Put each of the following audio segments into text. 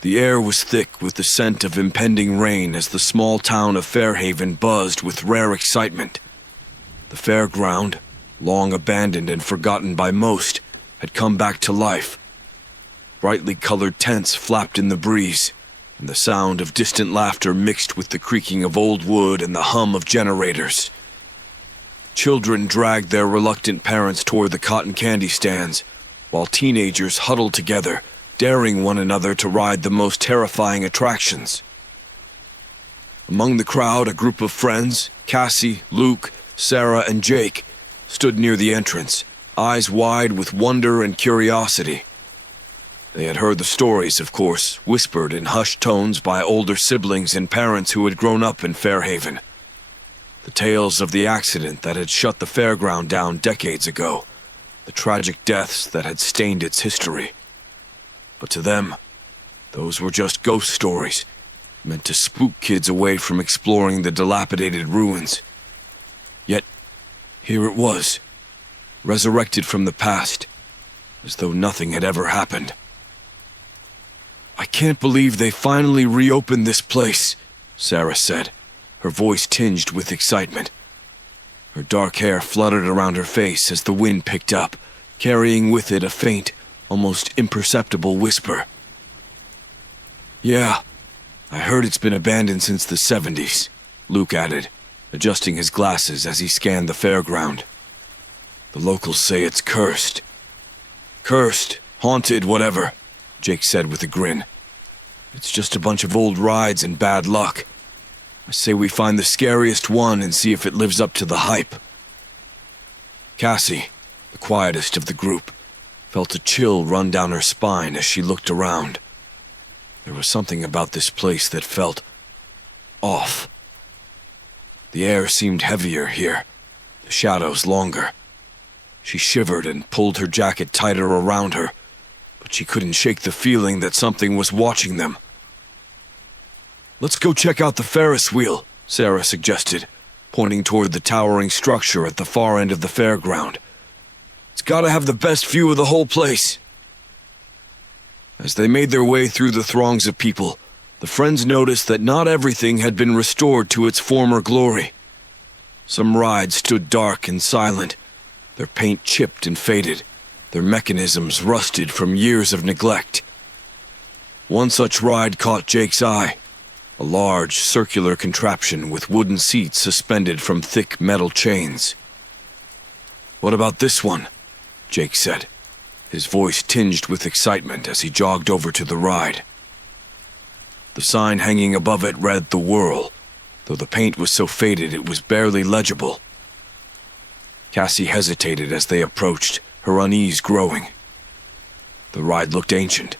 The air was thick with the scent of impending rain as the small town of Fairhaven buzzed with rare excitement. The fairground, long abandoned and forgotten by most, had come back to life. Brightly colored tents flapped in the breeze, and the sound of distant laughter mixed with the creaking of old wood and the hum of generators. Children dragged their reluctant parents toward the cotton candy stands, while teenagers huddled together, daring one another to ride the most terrifying attractions. Among the crowd, a group of friends, Cassie, Luke, Sarah, and Jake, stood near the entrance, eyes wide with wonder and curiosity. They had heard the stories, of course, whispered in hushed tones by older siblings and parents who had grown up in Fairhaven. The tales of the accident that had shut the fairground down decades ago, the tragic deaths that had stained its history. But to them, those were just ghost stories, meant to spook kids away from exploring the dilapidated ruins. Yet, here it was, resurrected from the past, as though nothing had ever happened. "I can't believe they finally reopened this place," Sarah said, her voice tinged with excitement. Her dark hair fluttered around her face as the wind picked up, carrying with it a faint, almost imperceptible whisper. "Yeah, I heard it's been abandoned since the 70s, Luke added, adjusting his glasses as he scanned the fairground. "The locals say it's cursed." "Cursed, haunted, whatever," Jake said with a grin. "It's just a bunch of old rides and bad luck. I say we find the scariest one and see if it lives up to the hype." Cassie, the quietest of the group, felt a chill run down her spine as she looked around. There was something about this place that felt off. The air seemed heavier here, the shadows longer. She shivered and pulled her jacket tighter around her, but she couldn't shake the feeling that something was watching them. "Let's go check out the Ferris wheel," Sarah suggested, pointing toward the towering structure at the far end of the fairground. "It's gotta have the best view of the whole place." As they made their way through the throngs of people, the friends noticed that not everything had been restored to its former glory. Some rides stood dark and silent, their paint chipped and faded, their mechanisms rusted from years of neglect. One such ride caught Jake's eye, a large, circular contraption with wooden seats suspended from thick metal chains. "What about this one?" Jake said, his voice tinged with excitement as he jogged over to the ride. The sign hanging above it read "The Whirl," though the paint was so faded it was barely legible. Cassie hesitated as they approached, her unease growing. The ride looked ancient,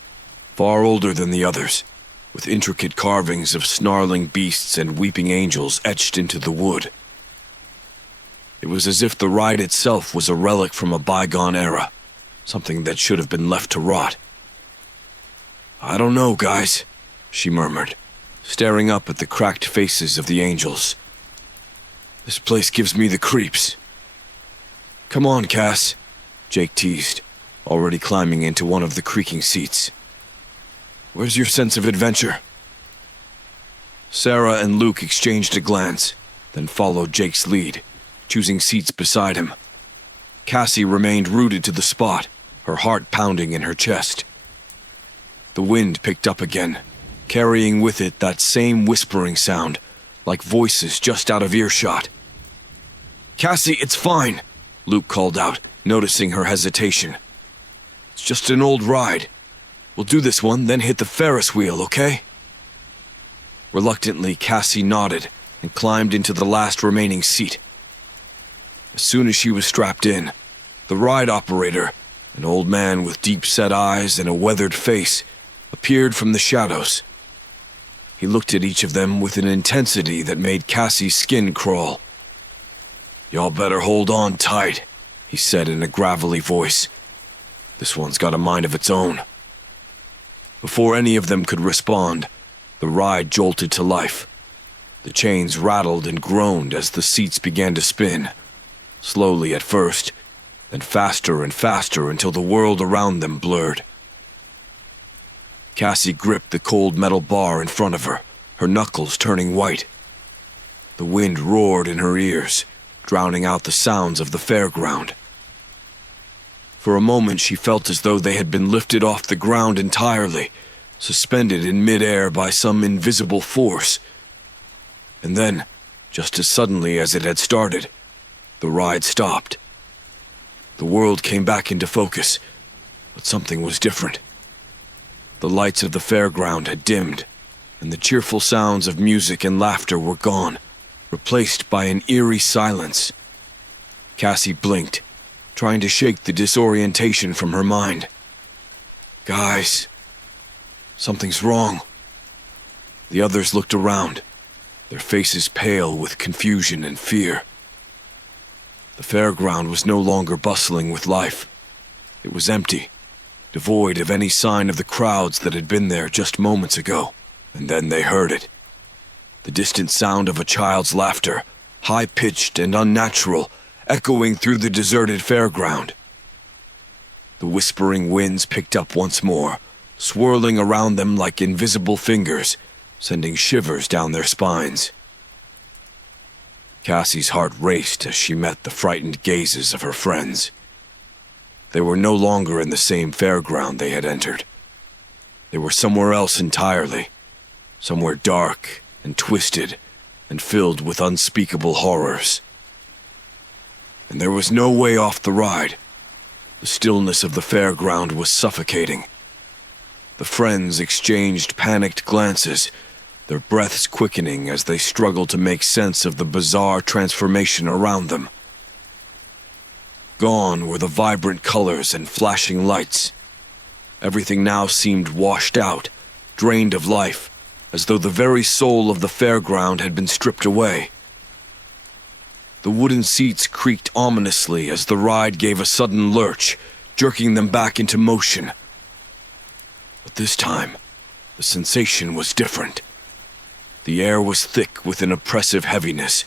far older than the others, with intricate carvings of snarling beasts and weeping angels etched into the wood. It was as if the ride itself was a relic from a bygone era, something that should have been left to rot. "I don't know, guys," she murmured, staring up at the cracked faces of the angels. "This place gives me the creeps." "Come on, Cass," Jake teased, already climbing into one of the creaking seats. "Where's your sense of adventure?" Sarah and Luke exchanged a glance, then followed Jake's lead, choosing seats beside him. Cassie remained rooted to the spot, her heart pounding in her chest. The wind picked up again, carrying with it that same whispering sound, like voices just out of earshot. "Cassie, it's fine," Luke called out, noticing her hesitation. "It's just an old ride. We'll do this one, then hit the Ferris wheel, okay?" Reluctantly, Cassie nodded and climbed into the last remaining seat. As soon as she was strapped in, the ride operator, an old man with deep-set eyes and a weathered face, appeared from the shadows. He looked at each of them with an intensity that made Cassie's skin crawl. "Y'all better hold on tight," he said in a gravelly voice. "This one's got a mind of its own." Before any of them could respond, the ride jolted to life. The chains rattled and groaned as the seats began to spin, slowly at first, then faster and faster until the world around them blurred. Cassie gripped the cold metal bar in front of her, her knuckles turning white. The wind roared in her ears, drowning out the sounds of the fairground. For a moment she felt as though they had been lifted off the ground entirely, suspended in midair by some invisible force. And then, just as suddenly as it had started, the ride stopped. The world came back into focus, but something was different. The lights of the fairground had dimmed, and the cheerful sounds of music and laughter were gone, replaced by an eerie silence. Cassie blinked, trying to shake the disorientation from her mind. "Guys, something's wrong." The others looked around, their faces pale with confusion and fear. The fairground was no longer bustling with life. It was empty, devoid of any sign of the crowds that had been there just moments ago. And then they heard it. The distant sound of a child's laughter, high-pitched and unnatural, echoing through the deserted fairground. The whispering winds picked up once more, swirling around them like invisible fingers, sending shivers down their spines. Cassie's heart raced as she met the frightened gazes of her friends. They were no longer in the same fairground they had entered. They were somewhere else entirely, somewhere dark and twisted and filled with unspeakable horrors. And there was no way off the ride. The stillness of the fairground was suffocating. The friends exchanged panicked glances, their breaths quickening as they struggled to make sense of the bizarre transformation around them. Gone were the vibrant colors and flashing lights. Everything now seemed washed out, drained of life, as though the very soul of the fairground had been stripped away. The wooden seats creaked ominously as the ride gave a sudden lurch, jerking them back into motion. But this time, the sensation was different. The air was thick with an oppressive heaviness,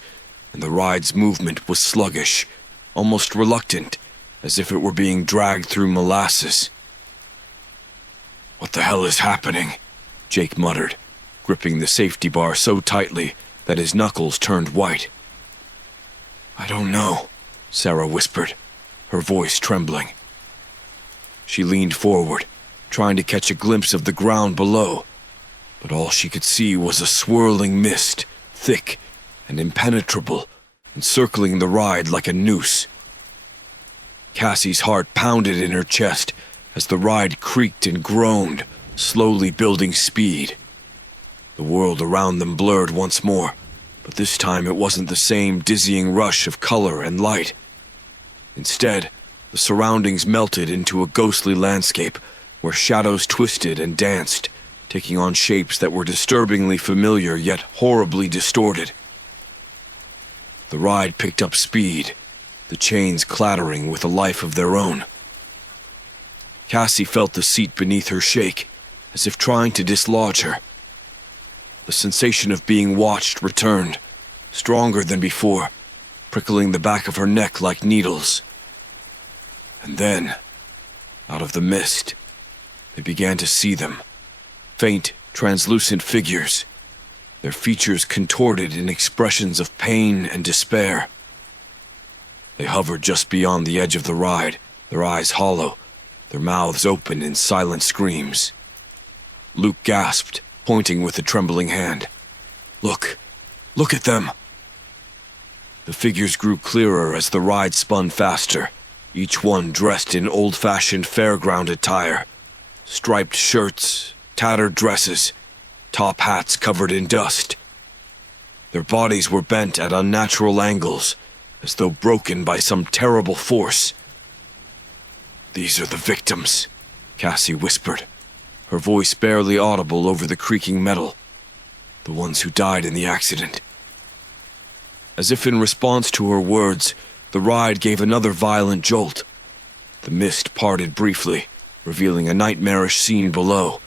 and the ride's movement was sluggish, almost reluctant, as if it were being dragged through molasses. "What the hell is happening?" Jake muttered, gripping the safety bar so tightly that his knuckles turned white. "I don't know," Sarah whispered, her voice trembling. She leaned forward, trying to catch a glimpse of the ground below, but all she could see was a swirling mist, thick and impenetrable, encircling the ride like a noose. Cassie's heart pounded in her chest as the ride creaked and groaned, slowly building speed. The world around them blurred once more, but this time it wasn't the same dizzying rush of color and light. Instead, the surroundings melted into a ghostly landscape where shadows twisted and danced, taking on shapes that were disturbingly familiar yet horribly distorted. The ride picked up speed, the chains clattering with a life of their own. Cassie felt the seat beneath her shake, as if trying to dislodge her. The sensation of being watched returned, stronger than before, prickling the back of her neck like needles. And then, out of the mist, they began to see them. Faint, translucent figures, their features contorted in expressions of pain and despair. They hovered just beyond the edge of the ride, their eyes hollow, their mouths open in silent screams. Luke gasped, pointing with a trembling hand. Look at them!" The figures grew clearer as the ride spun faster, each one dressed in old-fashioned fairground attire. Striped shirts, tattered dresses, top hats covered in dust. Their bodies were bent at unnatural angles, as though broken by some terrible force. "These are the victims," Cassie whispered, her voice barely audible over the creaking metal. "The ones who died in the accident." As if in response to her words, the ride gave another violent jolt. The mist parted briefly, revealing a nightmarish scene below.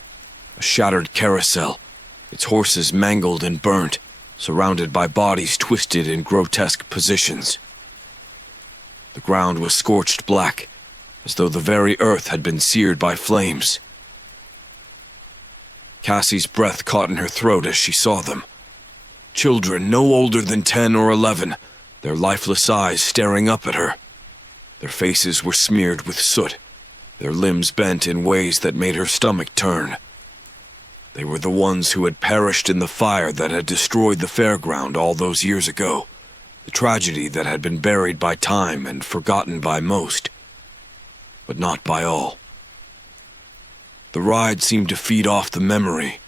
A shattered carousel, its horses mangled and burnt, surrounded by bodies twisted in grotesque positions. The ground was scorched black, as though the very earth had been seared by flames. Cassie's breath caught in her throat as she saw them. Children no older than 10 or 11, their lifeless eyes staring up at her. Their faces were smeared with soot, their limbs bent in ways that made her stomach turn. They were the ones who had perished in the fire that had destroyed the fairground all those years ago, the tragedy that had been buried by time and forgotten by most, but not by all. The ride seemed to feed off the memory,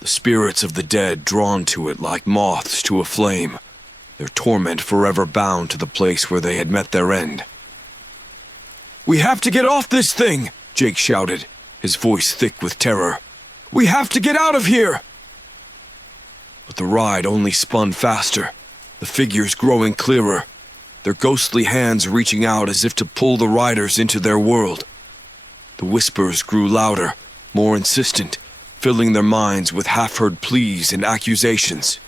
the spirits of the dead drawn to it like moths to a flame, their torment forever bound to the place where they had met their end. "We have to get off this thing!" Jake shouted, his voice thick with terror. "We have to get out of here!" But the ride only spun faster, the figures growing clearer, their ghostly hands reaching out as if to pull the riders into their world. The whispers grew louder, more insistent, filling their minds with half-heard pleas and accusations.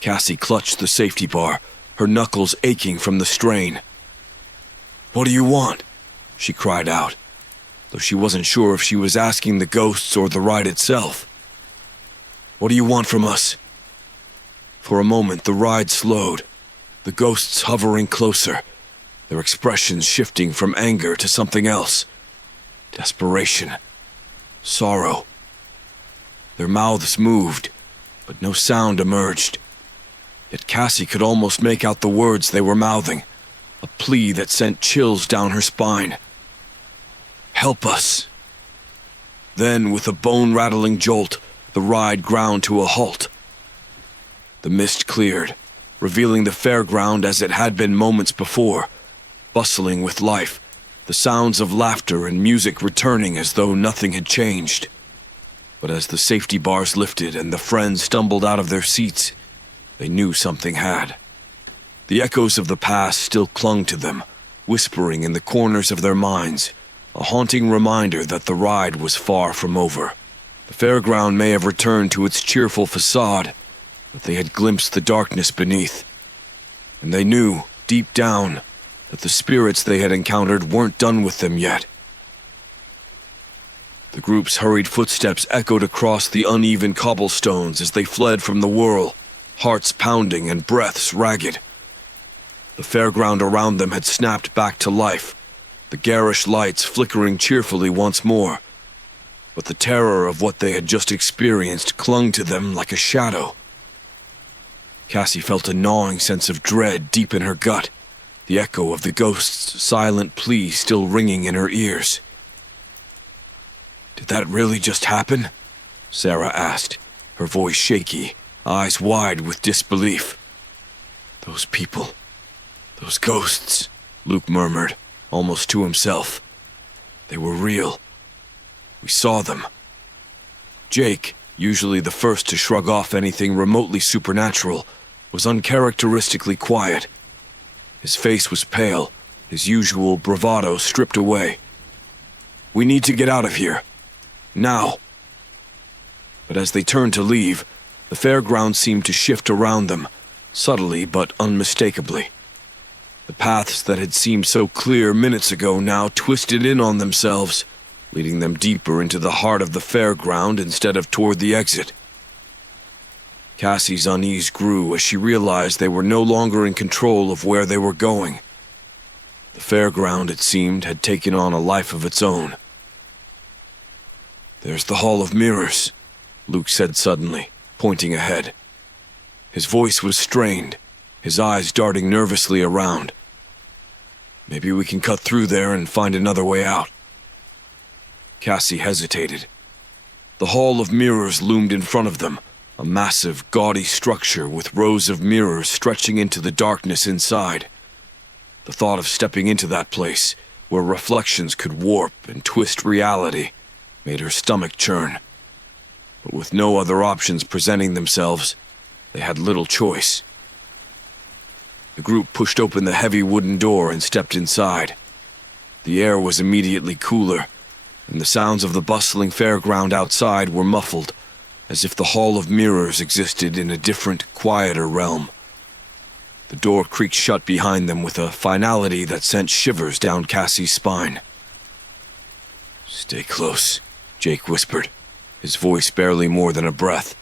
Cassie clutched the safety bar, her knuckles aching from the strain. "What do you want?" she cried out, though she wasn't sure if she was asking the ghosts or the ride itself. "What do you want from us?" For a moment, the ride slowed, the ghosts hovering closer, their expressions shifting from anger to something else. Desperation. Sorrow. Their mouths moved, but no sound emerged. Yet Cassie could almost make out the words they were mouthing, a plea that sent chills down her spine. "Help us." Then, with a bone-rattling jolt, the ride ground to a halt. The mist cleared, revealing the fairground as it had been moments before, bustling with life, the sounds of laughter and music returning as though nothing had changed. But as the safety bars lifted and the friends stumbled out of their seats, they knew something had. The echoes of the past still clung to them, whispering in the corners of their minds, a haunting reminder that the ride was far from over. The fairground may have returned to its cheerful facade, but they had glimpsed the darkness beneath. And they knew, deep down, that the spirits they had encountered weren't done with them yet. The group's hurried footsteps echoed across the uneven cobblestones as they fled from the whirl, hearts pounding and breaths ragged. The fairground around them had snapped back to life, the garish lights flickering cheerfully once more. But the terror of what they had just experienced clung to them like a shadow. Cassie felt a gnawing sense of dread deep in her gut, the echo of the ghost's silent plea still ringing in her ears. "Did that really just happen?" Sarah asked, her voice shaky, eyes wide with disbelief. "Those people, those ghosts," Luke murmured, almost to himself. "They were real. We saw them." Jake, usually the first to shrug off anything remotely supernatural, was uncharacteristically quiet. His face was pale, his usual bravado stripped away. "We need to get out of here. Now." But as they turned to leave, the fairground seemed to shift around them, subtly but unmistakably. The paths that had seemed so clear minutes ago now twisted in on themselves, leading them deeper into the heart of the fairground instead of toward the exit. Cassie's unease grew as she realized they were no longer in control of where they were going. The fairground, it seemed, had taken on a life of its own. "There's the Hall of Mirrors," Luke said suddenly, pointing ahead. His voice was strained, his eyes darting nervously around. "Maybe we can cut through there and find another way out." Cassie hesitated. The Hall of Mirrors loomed in front of them, a massive, gaudy structure with rows of mirrors stretching into the darkness inside. The thought of stepping into that place, where reflections could warp and twist reality, made her stomach churn. But with no other options presenting themselves, they had little choice. The group pushed open the heavy wooden door and stepped inside. The air was immediately cooler, and the sounds of the bustling fairground outside were muffled, as if the Hall of Mirrors existed in a different, quieter realm. The door creaked shut behind them with a finality that sent shivers down Cassie's spine. "Stay close," Jake whispered, his voice barely more than a breath.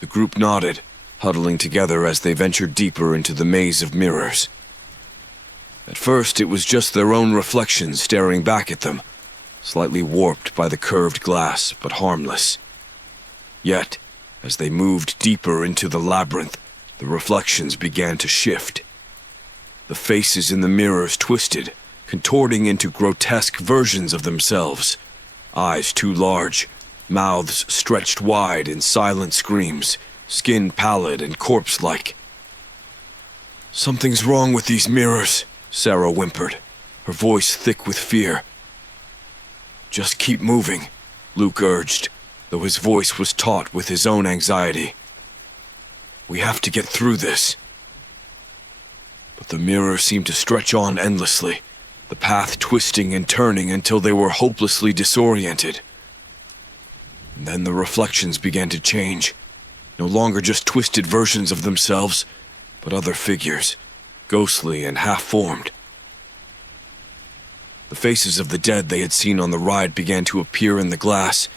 The group nodded, huddling together as they ventured deeper into the maze of mirrors. At first, it was just their own reflections staring back at them, slightly warped by the curved glass, but harmless. Yet, as they moved deeper into the labyrinth, the reflections began to shift. The faces in the mirrors twisted, contorting into grotesque versions of themselves, eyes too large, mouths stretched wide in silent screams, skin pallid and corpse-like. "Something's wrong with these mirrors," Sarah whimpered, her voice thick with fear. "Just keep moving," Luke urged, though his voice was taut with his own anxiety. "We have to get through this." But the mirrors seemed to stretch on endlessly, the path twisting and turning until they were hopelessly disoriented. And then the reflections began to change, no longer just twisted versions of themselves, but other figures, ghostly and half-formed. The faces of the dead they had seen on the ride began to appear in the glass,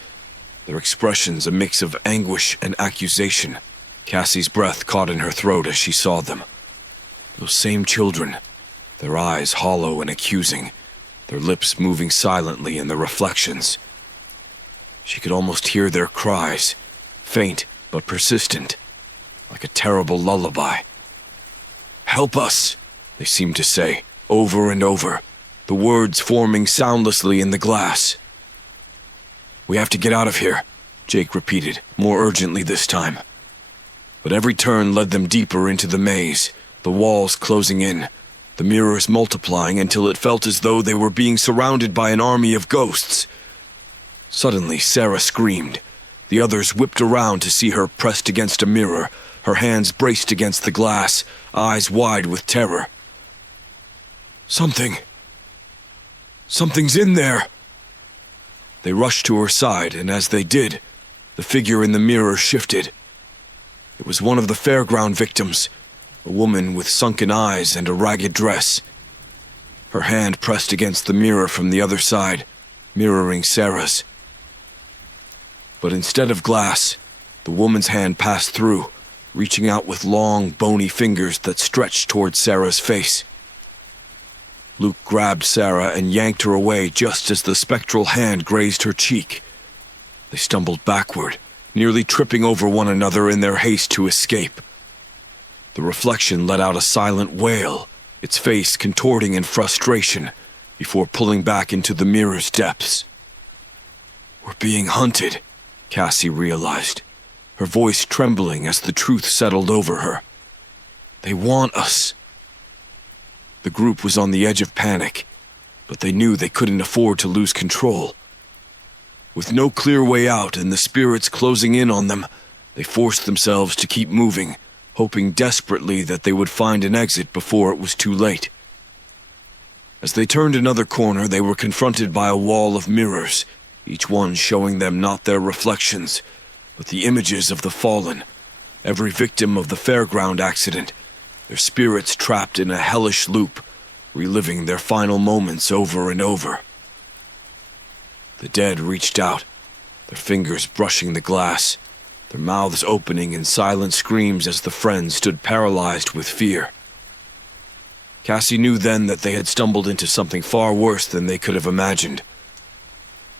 their expressions a mix of anguish and accusation. Cassie's breath caught in her throat as she saw them. Those same children, their eyes hollow and accusing, their lips moving silently in the reflections. She could almost hear their cries, faint but persistent, like a terrible lullaby. "Help us," they seemed to say, over and over, the words forming soundlessly in the glass. "We have to get out of here," Jake repeated, more urgently this time. But every turn led them deeper into the maze, the walls closing in, the mirrors multiplying until it felt as though they were being surrounded by an army of ghosts. Suddenly, Sarah screamed. The others whipped around to see her pressed against a mirror, her hands braced against the glass, eyes wide with terror. Something's in there!" They rushed to her side, and as they did, the figure in the mirror shifted. It was one of the Fairground victims, a woman with sunken eyes and a ragged dress. Her hand pressed against the mirror from the other side, mirroring Sarah's. But instead of glass, the woman's hand passed through, reaching out with long, bony fingers that stretched toward Sarah's face. Luke grabbed Sarah and yanked her away just as the spectral hand grazed her cheek. They stumbled backward, nearly tripping over one another in their haste to escape. The reflection let out a silent wail, its face contorting in frustration, before pulling back into the mirror's depths. "We're being hunted," Cassie realized, her voice trembling as the truth settled over her. "They want us." The group was on the edge of panic, but they knew they couldn't afford to lose control. With no clear way out and the spirits closing in on them, they forced themselves to keep moving, hoping desperately that they would find an exit before it was too late. As they turned another corner, they were confronted by a wall of mirrors, each one showing them not their reflections, but the images of the fallen, every victim of the Fairground accident, their spirits trapped in a hellish loop, reliving their final moments over and over. The dead reached out, their fingers brushing the glass, their mouths opening in silent screams as the friends stood paralyzed with fear. Cassie knew then that they had stumbled into something far worse than they could have imagined.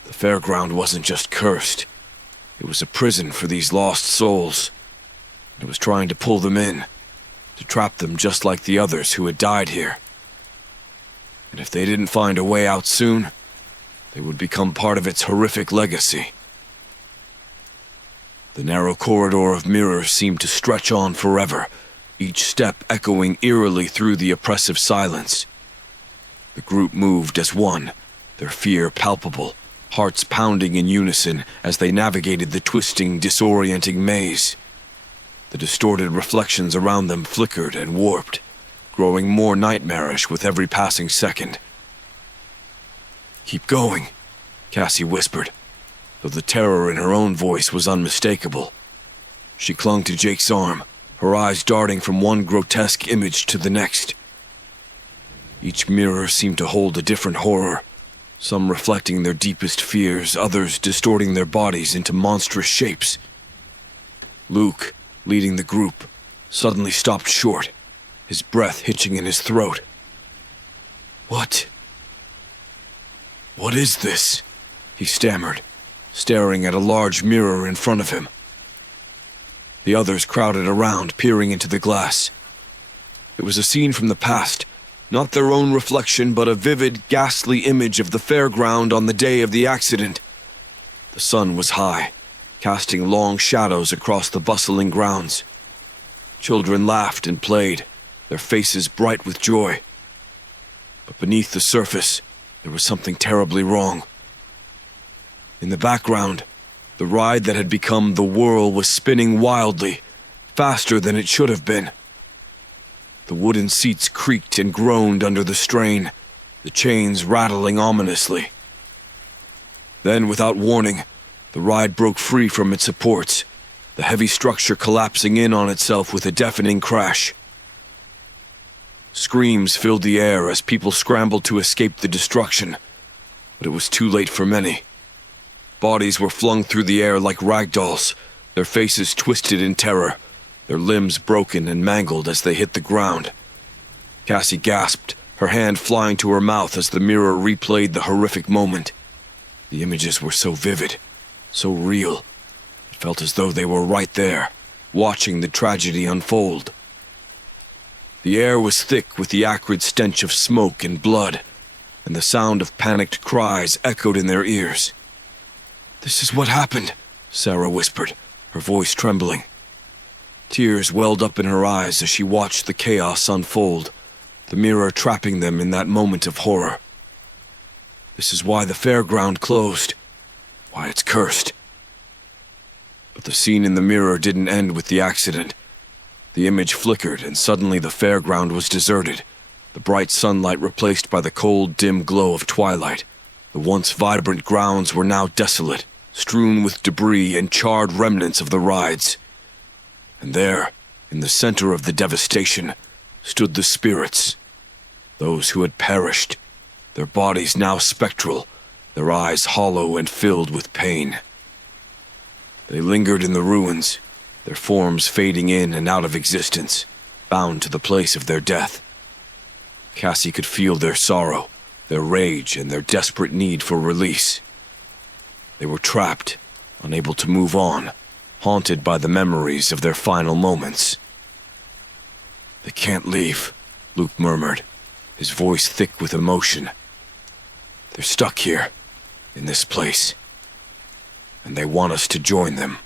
The Fairground wasn't just cursed. It was a prison for these lost souls. It was trying to pull them in, to trap them just like the others who had died here. And if they didn't find a way out soon, they would become part of its horrific legacy. The narrow corridor of mirrors seemed to stretch on forever, each step echoing eerily through the oppressive silence. The group moved as one, their fear palpable, hearts pounding in unison as they navigated the twisting, disorienting maze. The distorted reflections around them flickered and warped, growing more nightmarish with every passing second. "Keep going," Cassie whispered, though the terror in her own voice was unmistakable. She clung to Jake's arm, her eyes darting from one grotesque image to the next. Each mirror seemed to hold a different horror, some reflecting their deepest fears, others distorting their bodies into monstrous shapes. Luke, leading the group, suddenly stopped short, his breath hitching in his throat. What is this?" he stammered, staring at a large mirror in front of him. The others crowded around, peering into the glass. It was a scene from the past, not their own reflection, but a vivid, ghastly image of the Fairground on the day of the accident. The sun was high, casting long shadows across the bustling grounds. Children laughed and played, their faces bright with joy. But beneath the surface, there was something terribly wrong. In the background, the ride that had become the whirl was spinning wildly, faster than it should have been. The wooden seats creaked and groaned under the strain, the chains rattling ominously. Then, without warning, the ride broke free from its supports, the heavy structure collapsing in on itself with a deafening crash. Screams filled the air as people scrambled to escape the destruction, but it was too late for many. Bodies were flung through the air like ragdolls, their faces twisted in terror, their limbs broken and mangled as they hit the ground. Cassie gasped, her hand flying to her mouth as the mirror replayed the horrific moment. The images were so vivid, so real. It felt as though they were right there, watching the tragedy unfold. The air was thick with the acrid stench of smoke and blood, and the sound of panicked cries echoed in their ears. "This is what happened," Sarah whispered, her voice trembling. Tears welled up in her eyes as she watched the chaos unfold, the mirror trapping them in that moment of horror. This is why the Fairground closed, why it's cursed. But the scene in the mirror didn't end with the accident. The image flickered, and suddenly the Fairground was deserted, the bright sunlight replaced by the cold, dim glow of twilight. The once vibrant grounds were now desolate, strewn with debris and charred remnants of the rides. And there, in the center of the devastation, stood the spirits, those who had perished, their bodies now spectral, their eyes hollow and filled with pain. They lingered in the ruins, their forms fading in and out of existence, bound to the place of their death. Cassie could feel their sorrow, their rage, and their desperate need for release. They were trapped, unable to move on, haunted by the memories of their final moments. "They can't leave," Luke murmured, his voice thick with emotion. "They're stuck here, in this place, and they want us to join them."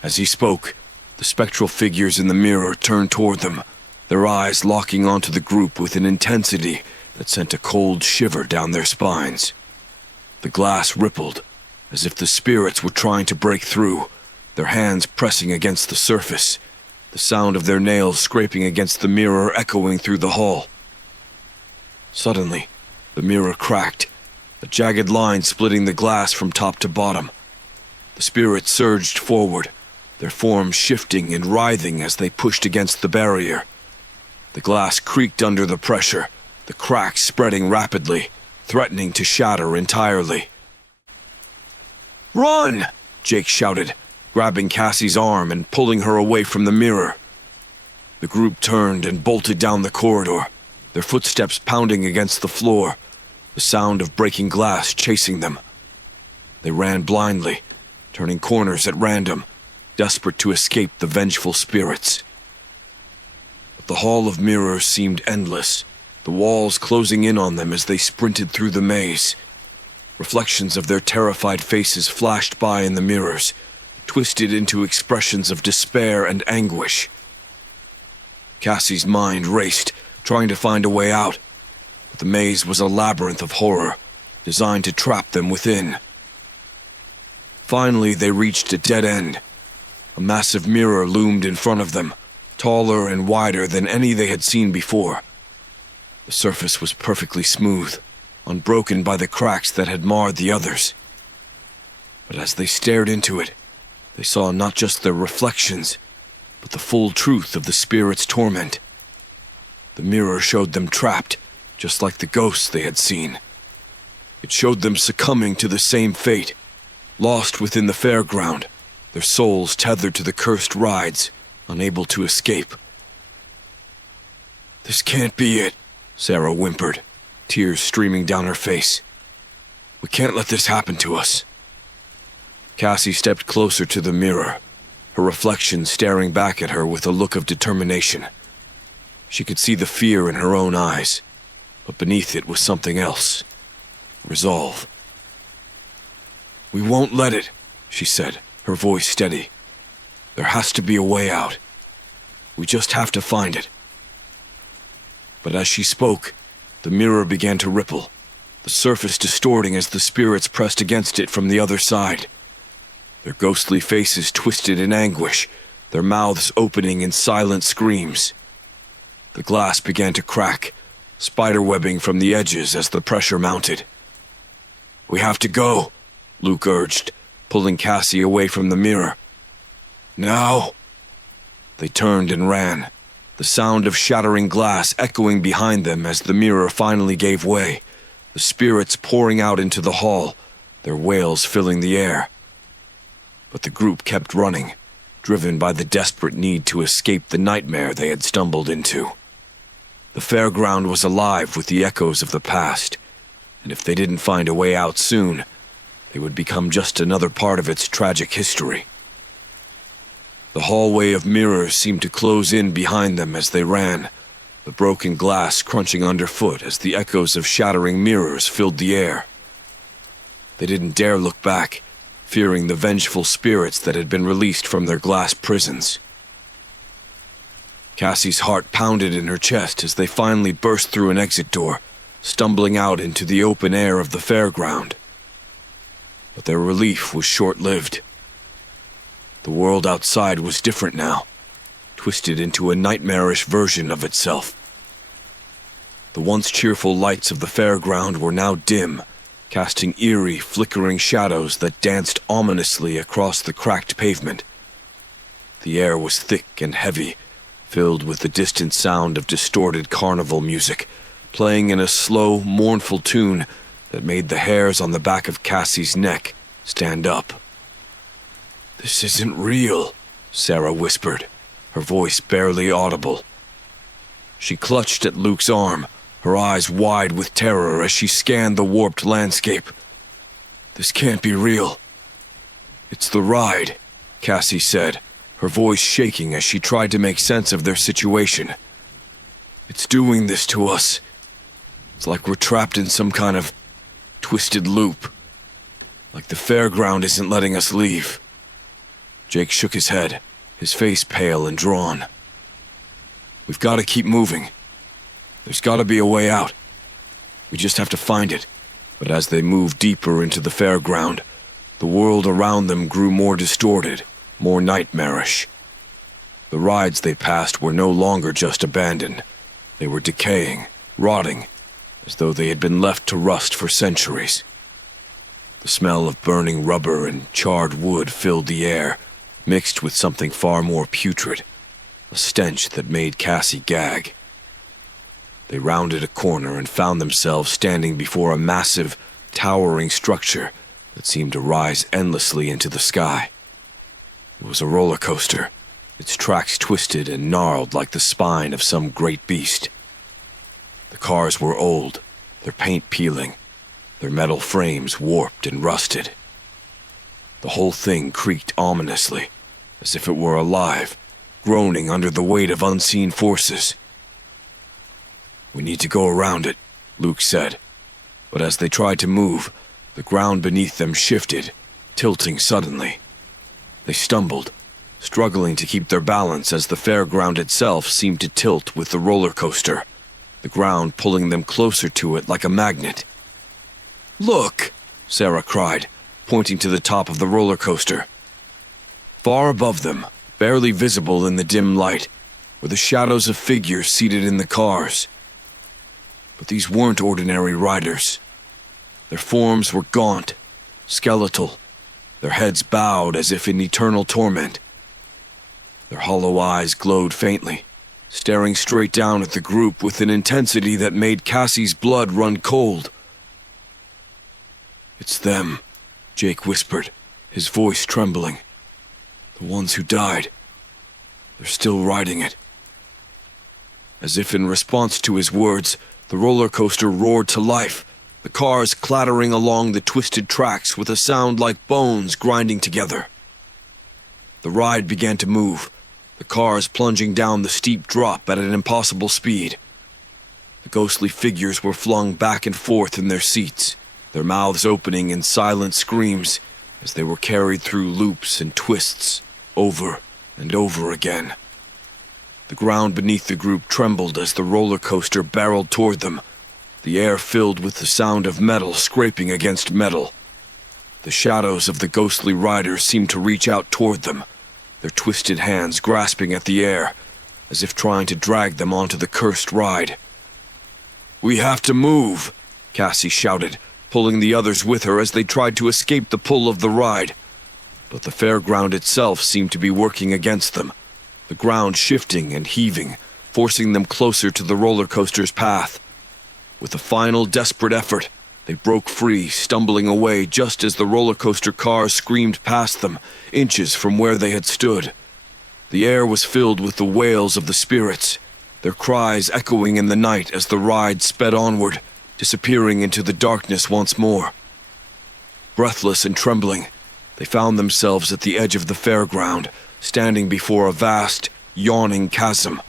As he spoke, the spectral figures in the mirror turned toward them, their eyes locking onto the group with an intensity that sent a cold shiver down their spines. The glass rippled, as if the spirits were trying to break through, their hands pressing against the surface, the sound of their nails scraping against the mirror echoing through the hall. Suddenly, the mirror cracked, a jagged line splitting the glass from top to bottom. The spirits surged forward, their forms shifting and writhing as they pushed against the barrier. The glass creaked under the pressure, the cracks spreading rapidly, threatening to shatter entirely. "Run!" Jake shouted, grabbing Cassie's arm and pulling her away from the mirror. The group turned and bolted down the corridor, their footsteps pounding against the floor, the sound of breaking glass chasing them. They ran blindly, turning corners at random, desperate to escape the vengeful spirits. But the hall of mirrors seemed endless, the walls closing in on them as they sprinted through the maze. Reflections of their terrified faces flashed by in the mirrors, twisted into expressions of despair and anguish. Cassie's mind raced, trying to find a way out, but the maze was a labyrinth of horror, designed to trap them within. Finally, they reached a dead end. A massive mirror loomed in front of them, taller and wider than any they had seen before. The surface was perfectly smooth, unbroken by the cracks that had marred the others. But as they stared into it, they saw not just their reflections, but the full truth of the spirit's torment. The mirror showed them trapped, just like the ghosts they had seen, It showed them succumbing to the same fate, lost within the fairground, their souls tethered to the cursed rides, unable to escape. "This can't be it," Sarah whimpered, tears streaming down her face. "We can't let this happen to us." Cassie stepped closer to the mirror, her reflection staring back at her with a look of determination. She could see the fear in her own eyes, but beneath it was something else. Resolve. "We won't let it," she said, her voice steady. "There has to be a way out. We just have to find it." But as she spoke, the mirror began to ripple, the surface distorting as the spirits pressed against it from the other side. Their ghostly faces twisted in anguish, their mouths opening in silent screams. The glass began to crack, spiderwebbing from the edges as the pressure mounted. "We have to go," Luke urged, pulling Cassie away from the mirror. "Now!" They turned and ran, the sound of shattering glass echoing behind them as the mirror finally gave way, the spirits pouring out into the hall, their wails filling the air. But the group kept running, driven by the desperate need to escape the nightmare they had stumbled into. The fairground was alive with the echoes of the past, and if they didn't find a way out soon, they would become just another part of its tragic history. The hallway of mirrors seemed to close in behind them as they ran, the broken glass crunching underfoot as the echoes of shattering mirrors filled the air. They didn't dare look back, fearing the vengeful spirits that had been released from their glass prisons. Cassie's heart pounded in her chest as they finally burst through an exit door, stumbling out into the open air of the fairground. But their relief was short-lived. The world outside was different now, twisted into a nightmarish version of itself. The once cheerful lights of the fairground were now dim, casting eerie, flickering shadows that danced ominously across the cracked pavement. The air was thick and heavy, filled with the distant sound of distorted carnival music, playing in a slow, mournful tune that made the hairs on the back of Cassie's neck stand up. "This isn't real," Sarah whispered, her voice barely audible. She clutched at Luke's arm, her eyes wide with terror as she scanned the warped landscape. "This can't be real." "It's the ride," Cassie said, her voice shaking as she tried to make sense of their situation. "It's doing this to us. It's like we're trapped in some kind of twisted loop. Like the fairground isn't letting us leave." Jake shook his head, his face pale and drawn. "We've got to keep moving. There's got to be a way out. We just have to find it." But as they moved deeper into the fairground, the world around them grew more distorted, more nightmarish. The rides they passed were no longer just abandoned. They were decaying, rotting, as though they had been left to rust for centuries. The smell of burning rubber and charred wood filled the air, mixed with something far more putrid, a stench that made Cassie gag. They rounded a corner and found themselves standing before a massive, towering structure that seemed to rise endlessly into the sky. It was a roller coaster, its tracks twisted and gnarled like the spine of some great beast. The cars were old, their paint peeling, their metal frames warped and rusted. The whole thing creaked ominously, as if it were alive, groaning under the weight of unseen forces. "We need to go around it," Luke said, but as they tried to move, the ground beneath them shifted, tilting suddenly. They stumbled, struggling to keep their balance as the fairground itself seemed to tilt with the roller coaster, the ground pulling them closer to it like a magnet. "Look!" Sarah cried, pointing to the top of the roller coaster. Far above them, barely visible in the dim light, were the shadows of figures seated in the cars. But these weren't ordinary riders. Their forms were gaunt, skeletal, their heads bowed as if in eternal torment. Their hollow eyes glowed faintly, staring straight down at the group with an intensity that made Cassie's blood run cold. "It's them," Jake whispered, his voice trembling. "The ones who died. They're still riding it." As if in response to his words, the roller coaster roared to life, the cars clattering along the twisted tracks with a sound like bones grinding together. The ride began to move, the cars plunging down the steep drop at an impossible speed. The ghostly figures were flung back and forth in their seats, their mouths opening in silent screams as they were carried through loops and twists, over and over again. The ground beneath the group trembled as the roller coaster barreled toward them, the air filled with the sound of metal scraping against metal. The shadows of the ghostly riders seemed to reach out toward them, their twisted hands grasping at the air, as if trying to drag them onto the cursed ride. "We have to move," Cassie shouted, pulling the others with her as they tried to escape the pull of the ride. But the fairground itself seemed to be working against them, the ground shifting and heaving, forcing them closer to the roller coaster's path. With a final desperate effort, they broke free, stumbling away just as the roller coaster cars screamed past them, inches from where they had stood. The air was filled with the wails of the spirits, their cries echoing in the night as the ride sped onward, disappearing into the darkness once more. Breathless and trembling, they found themselves at the edge of the fairground, standing before a vast, yawning chasm.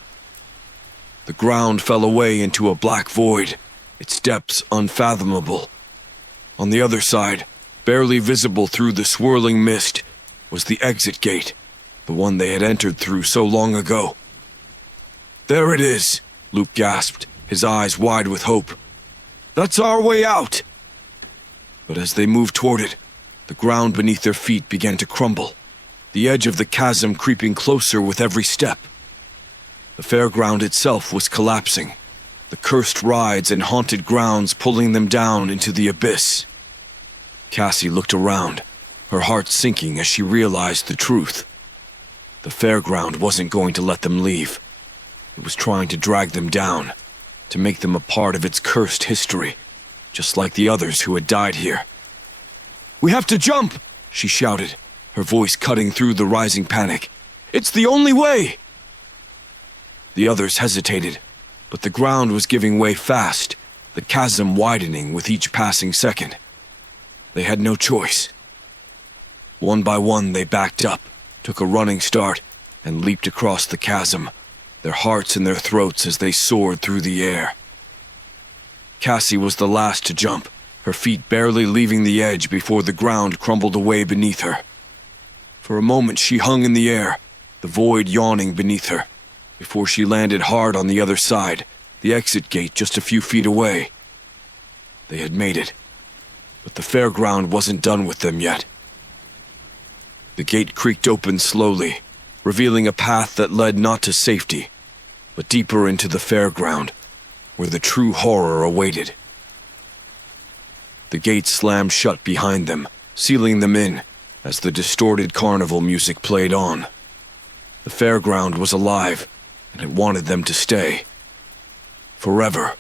The ground fell away into a black void, its depths unfathomable. On the other side, barely visible through the swirling mist, was the exit gate, the one they had entered through so long ago. "There it is," Luke gasped, his eyes wide with hope. "That's our way out!" But as they moved toward it, the ground beneath their feet began to crumble, the edge of the chasm creeping closer with every step. The fairground itself was collapsing, the cursed rides and haunted grounds pulling them down into the abyss. Cassie looked around, her heart sinking as she realized the truth. The fairground wasn't going to let them leave. It was trying to drag them down, to make them a part of its cursed history, just like the others who had died here. "We have to jump!" she shouted, her voice cutting through the rising panic. "It's the only way!" The others hesitated, but the ground was giving way fast, the chasm widening with each passing second. They had no choice. One by one they backed up, took a running start, and leaped across the chasm, their hearts in their throats as they soared through the air. Cassie was the last to jump, her feet barely leaving the edge before the ground crumbled away beneath her. For a moment she hung in the air, the void yawning beneath her, before she landed hard on the other side, the exit gate just a few feet away. They had made it, but the fairground wasn't done with them yet. The gate creaked open slowly, revealing a path that led not to safety, but deeper into the fairground, where the true horror awaited. The gate slammed shut behind them, sealing them in, as the distorted carnival music played on. The fairground was alive, and it wanted them to stay. Forever.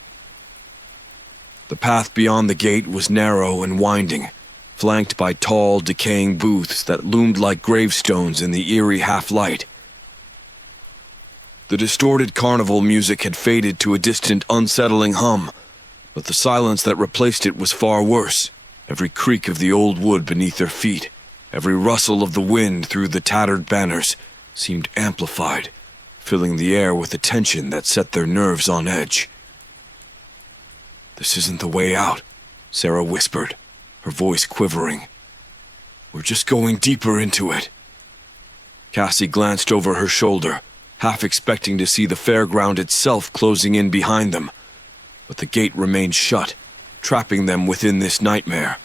The path beyond the gate was narrow and winding, flanked by tall, decaying booths that loomed like gravestones in the eerie half-light. The distorted carnival music had faded to a distant, unsettling hum, but the silence that replaced it was far worse. Every creak of the old wood beneath their feet, every rustle of the wind through the tattered banners, seemed amplified, filling the air with a tension that set their nerves on edge. "This isn't the way out," Sarah whispered, her voice quivering. "We're just going deeper into it." Cassie glanced over her shoulder, half expecting to see the fairground itself closing in behind them, but the gate remained shut, trapping them within this nightmare.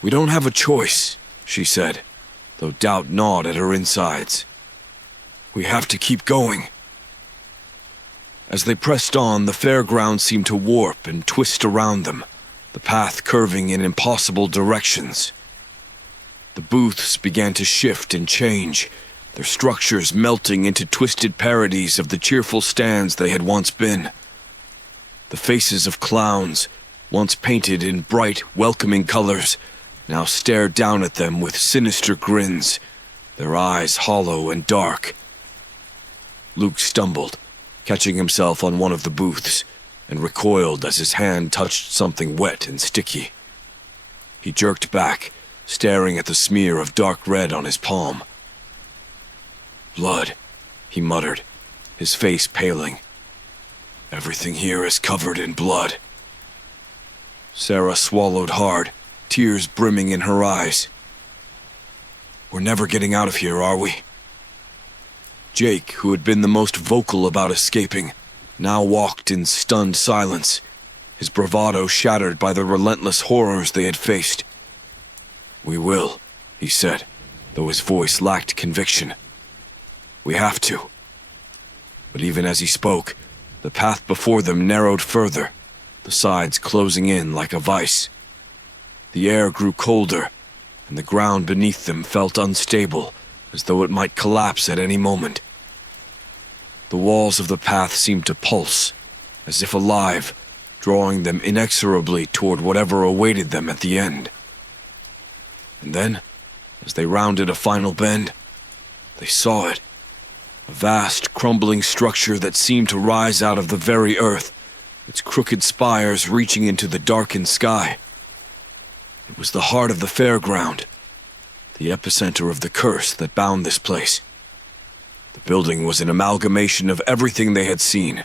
"We don't have a choice," she said, though doubt gnawed at her insides. "We have to keep going." As they pressed on, the fairground seemed to warp and twist around them, the path curving in impossible directions. The booths began to shift and change, their structures melting into twisted parodies of the cheerful stands they had once been. The faces of clowns, once painted in bright, welcoming colors, now stared down at them with sinister grins, their eyes hollow and dark. Luke stumbled, catching himself on one of the booths, and recoiled as his hand touched something wet and sticky. He jerked back, staring at the smear of dark red on his palm. "Blood," he muttered, his face paling. "Everything here is covered in blood." Sarah swallowed hard, tears brimming in her eyes. "We're never getting out of here, are we?" Jake, who had been the most vocal about escaping, now walked in stunned silence, his bravado shattered by the relentless horrors they had faced. "We will," he said, though his voice lacked conviction. "We have to." But even as he spoke, the path before them narrowed further, the sides closing in like a vice. The air grew colder, and the ground beneath them felt unstable, as though it might collapse at any moment. The walls of the path seemed to pulse, as if alive, drawing them inexorably toward whatever awaited them at the end. And then, as they rounded a final bend, they saw it. A vast, crumbling structure that seemed to rise out of the very earth, its crooked spires reaching into the darkened sky. It was the heart of the Fairground, the epicenter of the curse that bound this place. The building was an amalgamation of everything they had seen: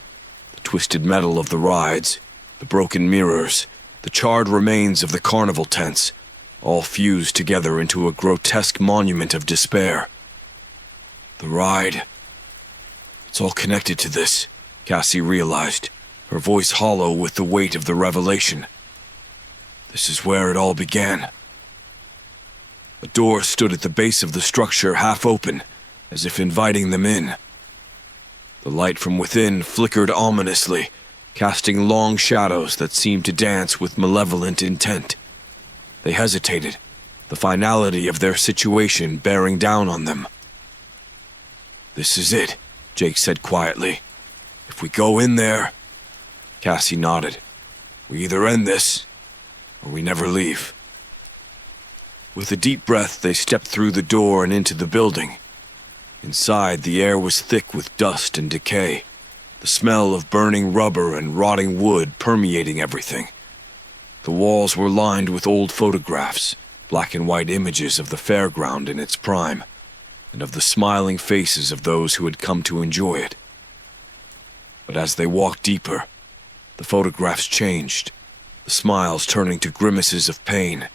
the twisted metal of the rides, the broken mirrors, the charred remains of the carnival tents, all fused together into a grotesque monument of despair. The ride... It's all connected to this, Cassie realized, her voice hollow with the weight of the revelation. This is where it all began. A door stood at the base of the structure, half open, as if inviting them in. The light from within flickered ominously, casting long shadows that seemed to dance with malevolent intent. They hesitated, the finality of their situation bearing down on them. "This is it," Jake said quietly. "If we go in there..." Cassie nodded. "We either end this, or we never leave." With a deep breath, they stepped through the door and into the building. Inside, the air was thick with dust and decay, the smell of burning rubber and rotting wood permeating everything. The walls were lined with old photographs, black and white images of the Fairground in its prime, and of the smiling faces of those who had come to enjoy it. But as they walked deeper, the photographs changed, the smiles turning to grimaces of pain,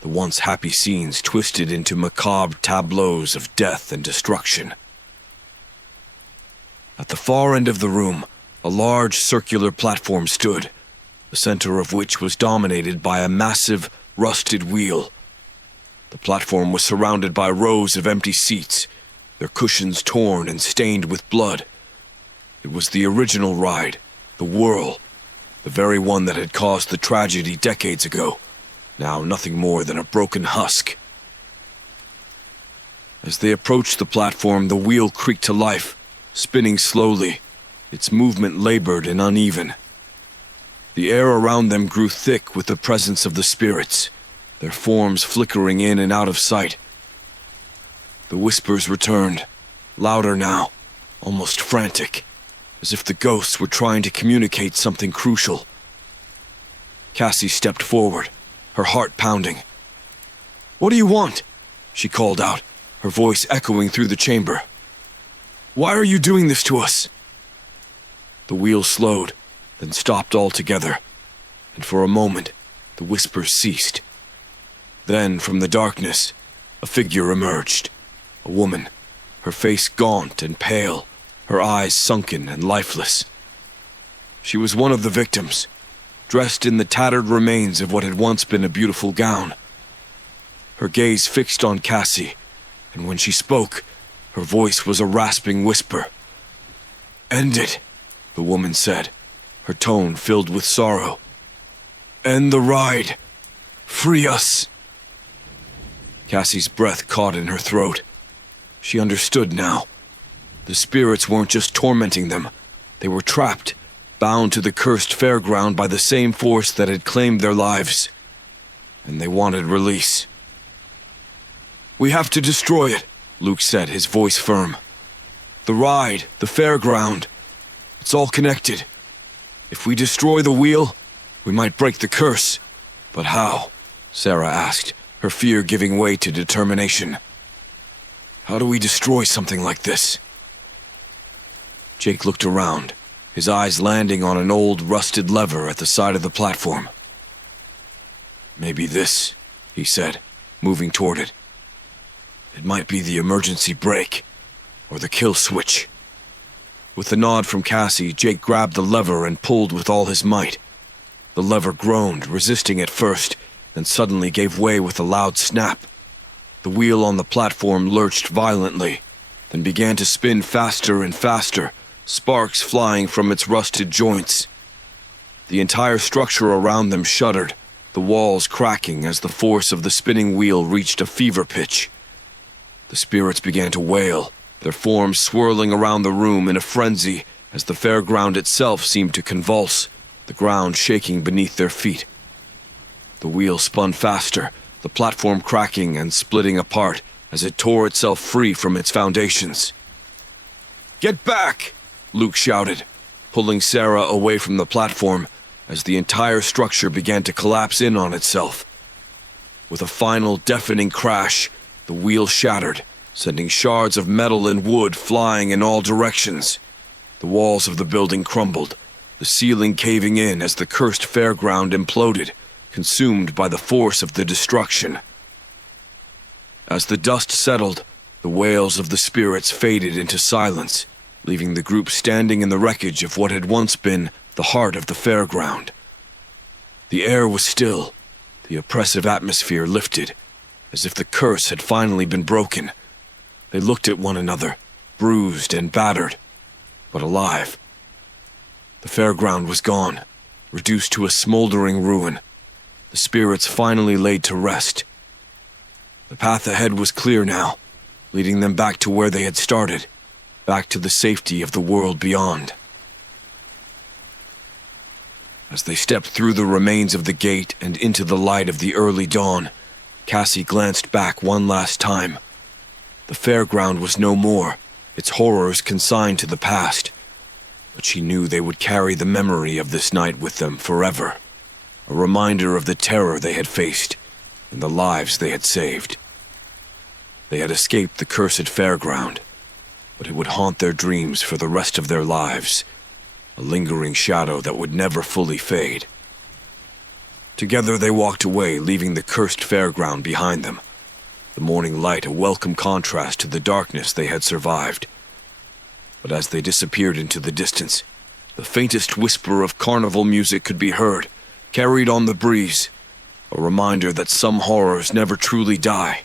the once happy scenes twisted into macabre tableaus of death and destruction. At the far end of the room, a large circular platform stood, the center of which was dominated by a massive, rusted wheel. The platform was surrounded by rows of empty seats, their cushions torn and stained with blood. It was the original ride, the Whirl, the very one that had caused the tragedy decades ago, now nothing more than a broken husk. As they approached the platform, the wheel creaked to life, spinning slowly, its movement labored and uneven. The air around them grew thick with the presence of the spirits, their forms flickering in and out of sight. The whispers returned, louder now, almost frantic, as if the ghosts were trying to communicate something crucial. Cassie stepped forward, her heart pounding. "What do you want?" she called out, her voice echoing through the chamber. "Why are you doing this to us?" The wheel slowed, then stopped altogether, and for a moment, the whispers ceased. Then, from the darkness, a figure emerged, a woman, her face gaunt and pale, her eyes sunken and lifeless. She was one of the victims, dressed in the tattered remains of what had once been a beautiful gown. Her gaze fixed on Cassie, and when she spoke, her voice was a rasping whisper. "End it," the woman said, her tone filled with sorrow. "End the ride. Free us." Cassie's breath caught in her throat. She understood now. The spirits weren't just tormenting them. They were trapped, bound to the cursed fairground by the same force that had claimed their lives, and they wanted release. "We have to destroy it," Luke said, his voice firm. "The ride, the fairground, it's all connected. If we destroy the wheel, we might break the curse. But how?" Sarah asked, her fear giving way to determination. "How do we destroy something like this?" Jake looked around, his eyes landing on an old, rusted lever at the side of the platform. "Maybe this," he said, moving toward it. "It might be the emergency brake, or the kill switch." With a nod from Cassie, Jake grabbed the lever and pulled with all his might. The lever groaned, resisting at first, then suddenly gave way with a loud snap. The wheel on the platform lurched violently, then began to spin faster and faster, sparks flying from its rusted joints. The entire structure around them shuddered, the walls cracking as the force of the spinning wheel reached a fever pitch. The spirits began to wail, their forms swirling around the room in a frenzy as the fairground itself seemed to convulse, the ground shaking beneath their feet. The wheel spun faster, the platform cracking and splitting apart as it tore itself free from its foundations. "Get back!" Luke shouted, pulling Sarah away from the platform as the entire structure began to collapse in on itself. With a final deafening crash, the wheel shattered, sending shards of metal and wood flying in all directions. The walls of the building crumbled, the ceiling caving in as the cursed fairground imploded, consumed by the force of the destruction. As the dust settled, the wails of the spirits faded into silence, leaving the group standing in the wreckage of what had once been the heart of the fairground. The air was still, the oppressive atmosphere lifted, as if the curse had finally been broken. They looked at one another, bruised and battered, but alive. The fairground was gone, reduced to a smoldering ruin, the spirits finally laid to rest. The path ahead was clear now, leading them back to where they had started, back to the safety of the world beyond. As they stepped through the remains of the gate and into the light of the early dawn, Cassie glanced back one last time. The fairground was no more, its horrors consigned to the past, but she knew they would carry the memory of this night with them forever, a reminder of the terror they had faced and the lives they had saved. They had escaped the cursed fairground, but it would haunt their dreams for the rest of their lives, a lingering shadow that would never fully fade. Together they walked away, leaving the cursed fairground behind them, the morning light a welcome contrast to the darkness they had survived. But as they disappeared into the distance, the faintest whisper of carnival music could be heard, carried on the breeze, a reminder that some horrors never truly die,